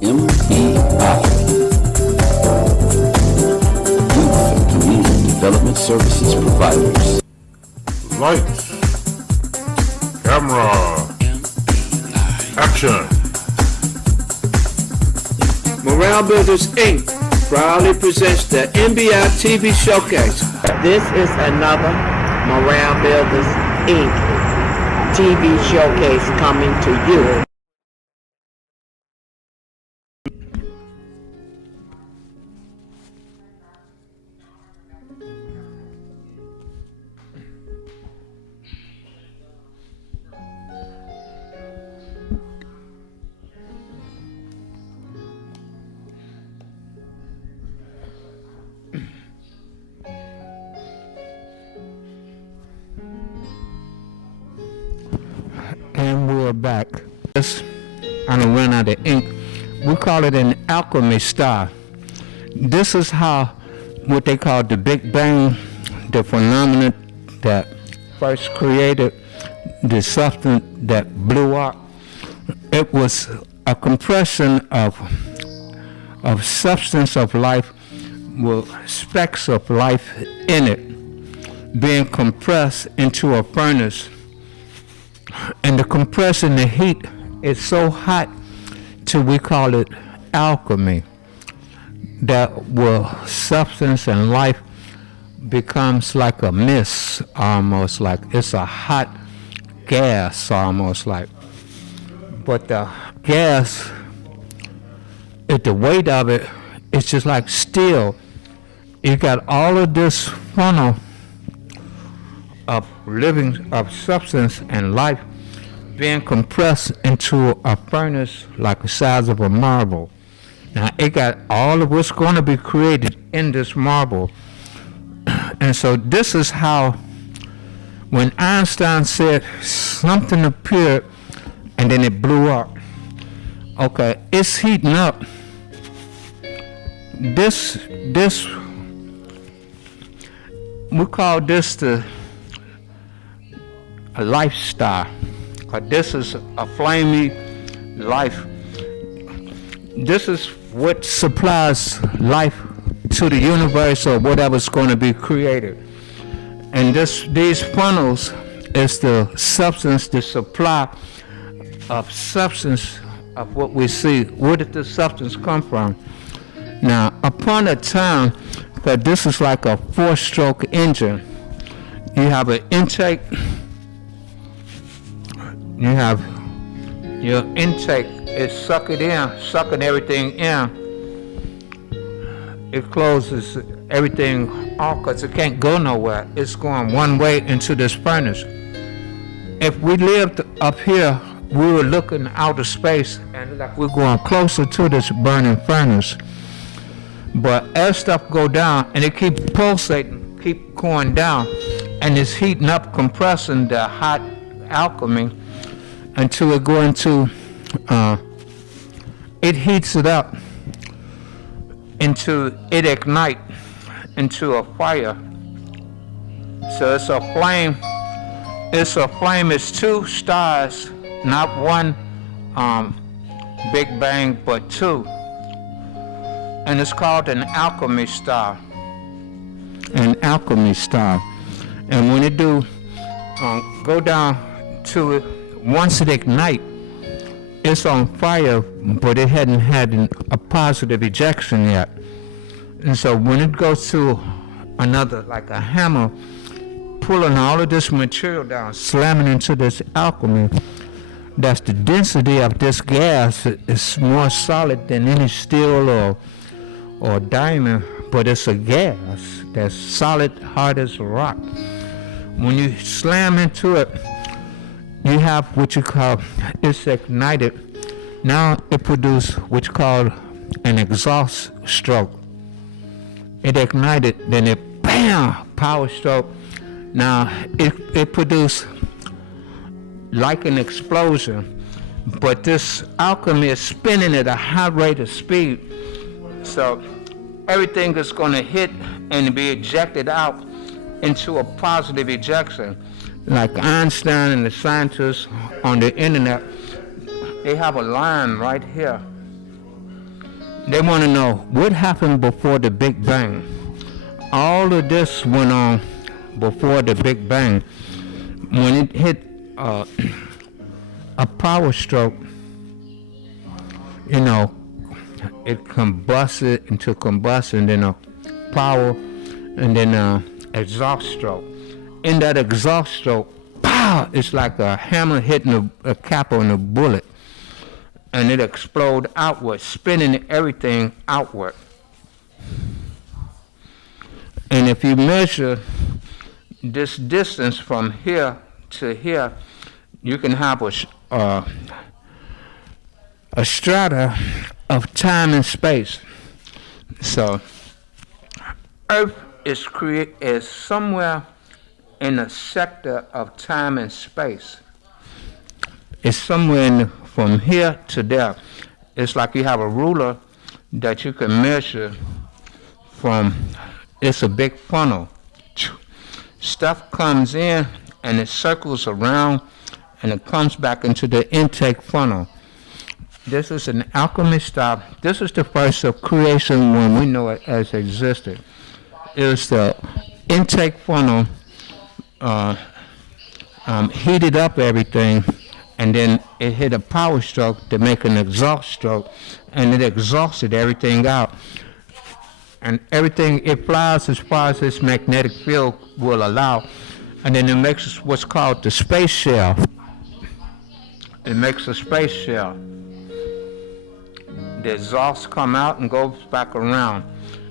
MEI, Youth and Community Development Services Providers. Lights, camera, action. Morale Builders Inc. proudly presents the MBI TV Showcase. This is another Morale Builders Inc. TV Showcase coming to you. And we're back. I don't run out of ink. We call it an alchemy star. This is how what they call the Big Bang, the phenomenon that first created the substance that blew up. It was a compression of substance of life with specks of life in it being compressed into a furnace. And the compression, the heat is so hot till we call it alchemy, that will substance and life becomes like a mist, almost like it's a hot gas, almost like. But the gas, the weight of it, it's just like steel. You got all of this funnel of living, of substance and life being compressed into a furnace like the size of a marble. Now it got all of what's going to be created in this marble. And so this is how, when Einstein said something appeared and then it blew up, okay, it's heating up. This we call this a lifestyle. This is a flamey life. This is what supplies life to the universe or whatever's going to be created. And these funnels is the substance, the supply of substance of what we see. Where did the substance come from? Now, upon a time, that this is like a 4-stroke engine. You have an intake. You have your intake, it's sucking everything in. It closes everything off because it can't go nowhere. It's going one way into this furnace. If we lived up here, we were looking outer space and like we're going closer to this burning furnace. But as stuff go down and it keeps pulsating, keep going down, and it's heating up, compressing the hot alchemy until it go into, it heats it up into, it ignite into a fire. So it's a flame, it's 2 stars, not one Big Bang, but 2. And it's called an alchemy star. An alchemy star. And when it do go down to it, once it ignite, it's on fire, but it hadn't had a positive ejection yet. And so when it goes to another, like a hammer, pulling all of this material down, slamming into this alchemy, that's the density of this gas. It's more solid than any steel or diamond, but it's a gas that's solid, hard as a rock. When you slam into it, you have what you call, it's ignited. Now it produces what you call an exhaust stroke. It ignited, then it bam, power stroke. Now it produced like an explosion, but this alchemy is spinning at a high rate of speed. So everything is going to hit and be ejected out into a positive ejection. Like Einstein and the scientists on the internet, they have a line right here They want to know what happened before the Big Bang. All of this went on before the Big Bang. When it hit a power stroke, you know, it combusted into combustion, then a power, and then exhaust stroke. In that exhaust stroke, pow! It's like a hammer hitting a cap on a bullet, and it exploded outward, spinning everything outward. And if you measure this distance from here to here, you can have a strata of time and space. So, Earth is somewhere in a sector of time and space. It's somewhere from here to there. It's like you have a ruler that you can measure from. It's a big funnel. Stuff comes in and it circles around and it comes back into the intake funnel. This is an alchemy style. This is the first of creation when we know it as existed. It was the intake funnel, heated up everything, and then it hit a power stroke to make an exhaust stroke, and it exhausted everything out. And everything, it flies as far as its magnetic field will allow, and then it makes what's called the space shell. It makes a space shell. The exhaust come out and goes back around,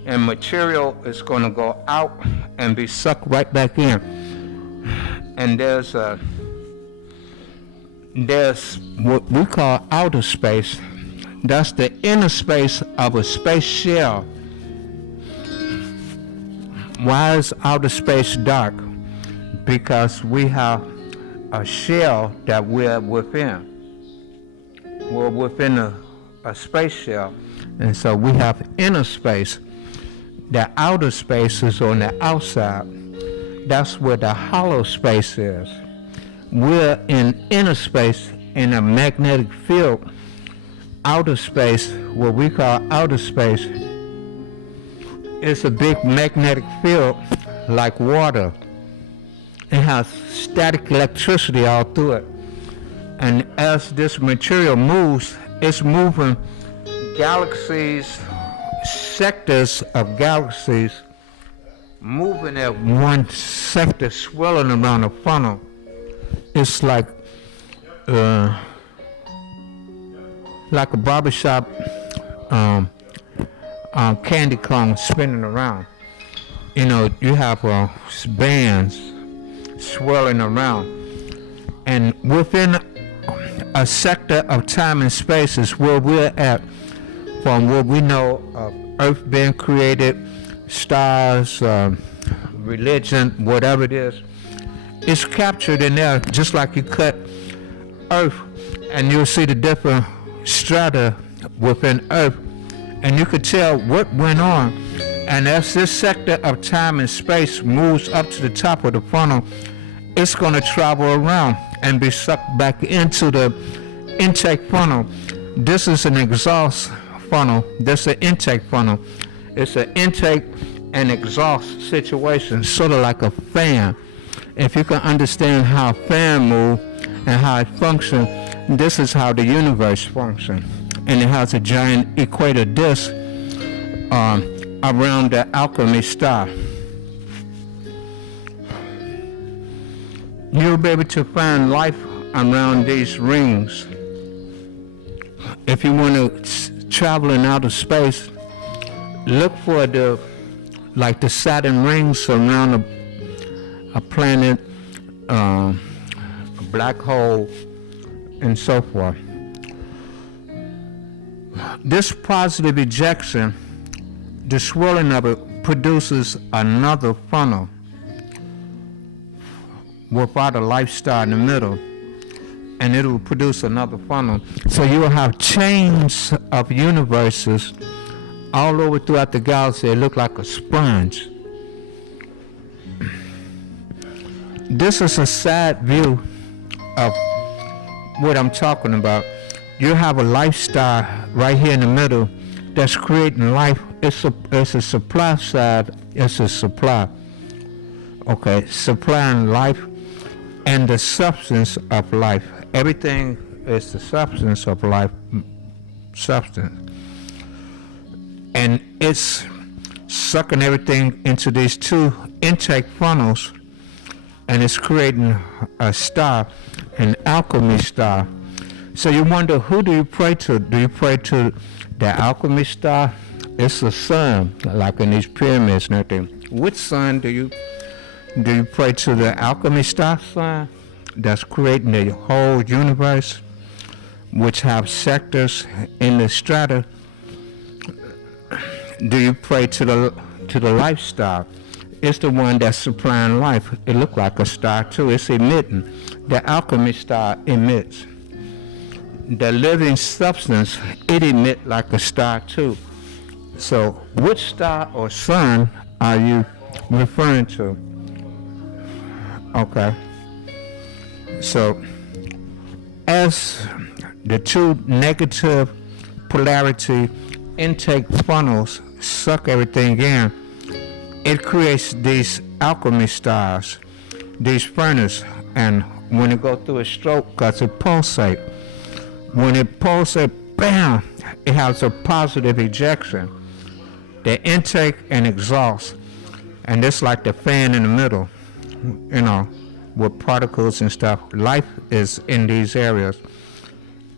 and material is going to go out and be sucked right back in. And there's what we call outer space. That's the inner space of a space shell. Why is outer space dark? Because we have a shell that we're within. We're within a space shell, and so we have inner space. The outer space is on the outside. That's where the hollow space is. We're in inner space in a magnetic field. Outer space, what we call outer space, is a big magnetic field like water. It has static electricity all through it. And as this material moves, it's moving galaxies, sectors of galaxies, moving at one sector, swirling around a funnel. It's like a barbershop candy cone spinning around. You know, you have bands swirling around, and within a sector of time and space is where we're at, from what we know of Earth being created, stars, religion, whatever it is. It's captured in there, just like you cut Earth and you'll see the different strata within Earth, and you could tell what went on. And as this sector of time and space moves up to the top of the funnel, it's going to travel around and be sucked back into the intake funnel. This is an exhaust funnel. This is an intake funnel. It's an intake and exhaust situation, sort of like a fan. If you can understand how a fan moves and how it functions, this is how the universe functions. And it has a giant equator disk around the alchemy star. You'll be able to find life around these rings. If you want to travel in outer space, look for the Saturn rings around a planet, a black hole, and so forth. This positive ejection, the swirling of it, produces another funnel without a life star in the middle, and it will produce another funnel. So you will have chains of universes all over throughout the galaxy. It look like a sponge. This is a sad view of what I'm talking about. You have a life star right here in the middle, that's creating life. It's a supply side. It's a supply. Okay, supplying life and the substance of life. Everything is the substance of life. Substance. And it's sucking everything into these two intake funnels, and it's creating a star, an alchemy star. So you wonder, who do you pray to? Do you pray to the alchemy star? It's a sun, like in these pyramids and everything. Which sun do you pray to? The alchemy star sun that's creating the whole universe, which have sectors in the strata? Do you pray to the life star? It's the one that's supplying life. It looks like a star too. It's emitting. The alchemy star emits. The living substance, it emits like a star too. So which star or sun are you referring to? Okay. So as the two negative polarity intake funnels suck everything in, it creates these alchemy stars, these furnaces, and when it go through a stroke, because it pulsate. When it pulsates, bam, it has a positive ejection. The intake and exhaust, and it's like the fan in the middle, with particles and stuff. Life is in these areas,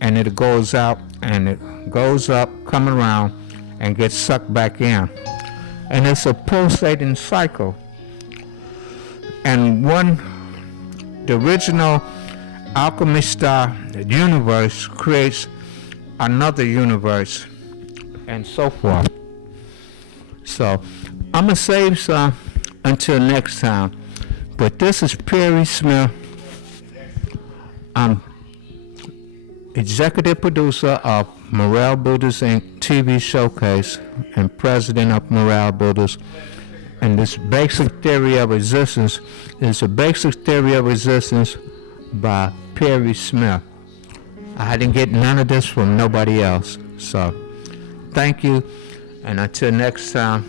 and it goes out, and it goes up, come around, and gets sucked back in. And it's a pulsating cycle. And the original alchemy star universe creates another universe, and so forth. So I'm gonna save some until next time. But this is Perry Smith. I'm executive producer of Morale Builders Inc. TV Showcase and president of Morale Builders. And this basic theory of resistance is a basic theory of resistance by Perry Smith. I didn't get none of this from nobody else. So thank you, and until next time,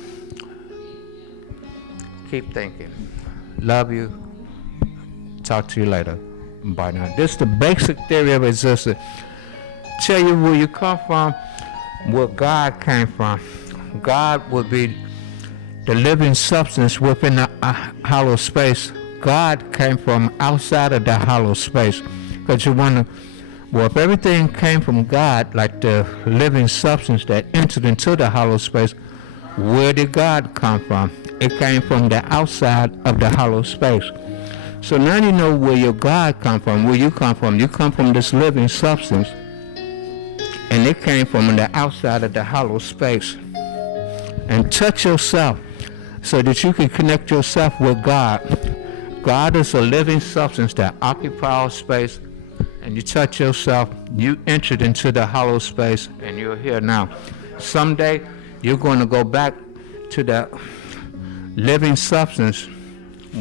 keep thinking. Love you. Talk to you later. Bye now. This is the basic theory of resistance. Tell you where you come from, where God came from. God would be the living substance within the hollow space. God came from outside of the hollow space. Because you wonder, well, if everything came from God, like the living substance that entered into the hollow space, where did God come from? It came from the outside of the hollow space. So now you know where your God come from, where you come from. You come from this living substance, and it came from the outside of the hollow space. And touch yourself so that you can connect yourself with God. God is a living substance that occupies space, and you touch yourself, you entered into the hollow space, and you're here now. Someday, you're going to go back to that living substance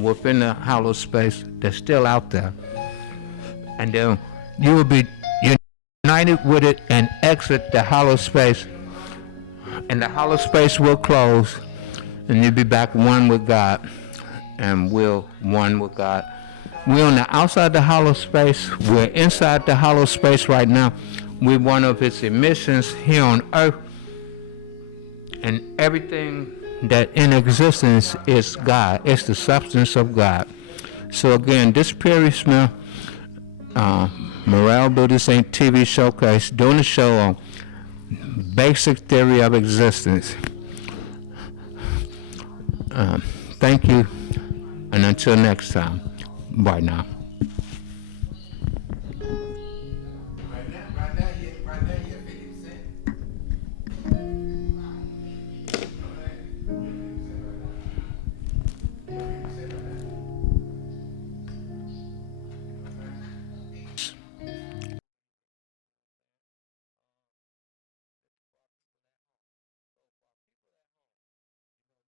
within the hollow space that's still out there. And then you will be united with it and exit the hollow space. And the hollow space will close, and you'll be back one with God. And we're one with God. We're on the outside of the hollow space. We're inside the hollow space right now. We're one of its emissions here on earth. And everything that in existence is God. It's the substance of God. So again, this Perry Smith, Morale Builders Inc. TV Showcase, doing a show on basic theory of existence. Thank you, and until next time, bye now.